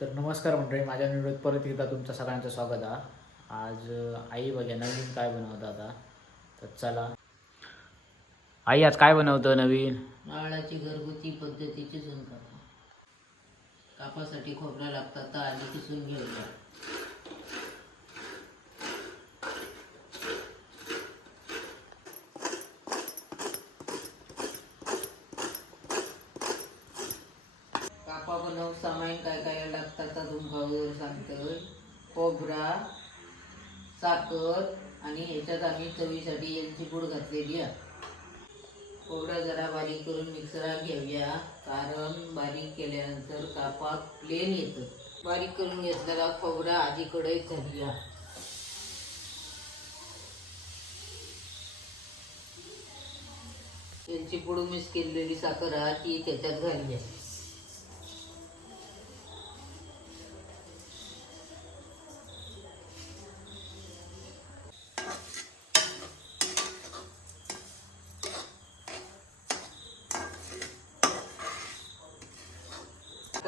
तर नमस्कार मंडळी माझ्या व्हिडिओत परत एकदा तुमचं सगळ्यांचं स्वागत आहे. आज आई बघा नवीन काय बनवतं आता? तर चला. आई आज काय बनवतं नवीन? नारळाची घरगुती पद्धतीची झुणका कापासाठी खोबरा लागतात तर आधी किसून घेऊया कापा बनव सामान काय काय लागतात तर झुणकावर सांगतोय खोबरा साखर आणि ह्याच्यात आम्ही चवीसाठी यांची पूड घातलेली आहे. खोबरा जरा बारीक करून मिक्सरात घेऊया कारण बारीक केल्यानंतर कापात प्लेन येतं. बारीक करून घेतलेला खोबरा आधी कढईत घालूया यांची पुढं मिक्स केलेली साखर आहे ती त्याच्यात घालूया.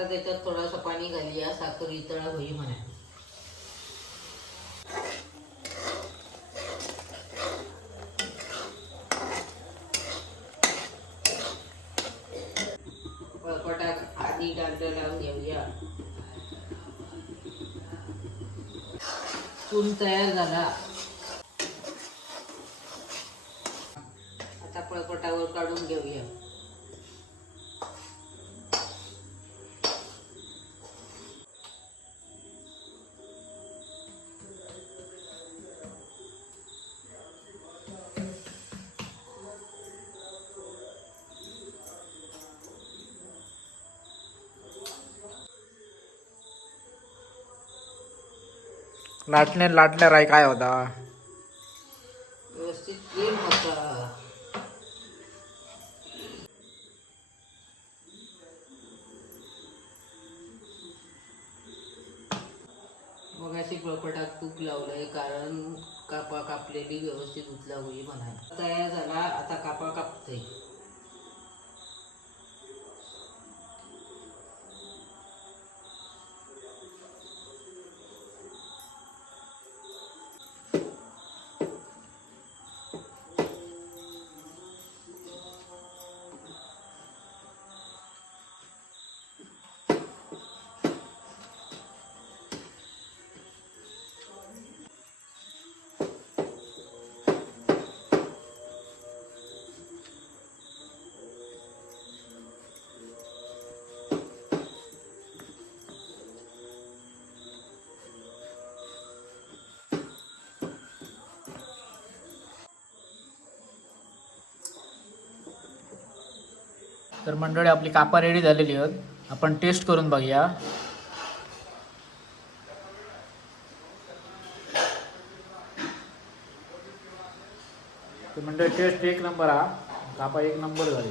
आता त्याच्यात थोडासा पाणी घालूया साखर इतळा होई म्हणा. पळपटात आधी डाग लावून घेऊया. चून तयार झाला. आता पळपटावर काढून घेऊया. लाटणे लाटल्या राय काय होता? व्यवस्थित होता. मग अशी पळपटात तूप लावलंय कारण कापा कापलेली व्यवस्थित उचला होई म्हणा तयार झाला आता कापा कापते तर मंडळी आपली कापा रेडी झालेली आहेत. आपण टेस्ट करून बघूया. मंडळी टेस्ट एक नंबर हा. कापा एक नंबर झाली.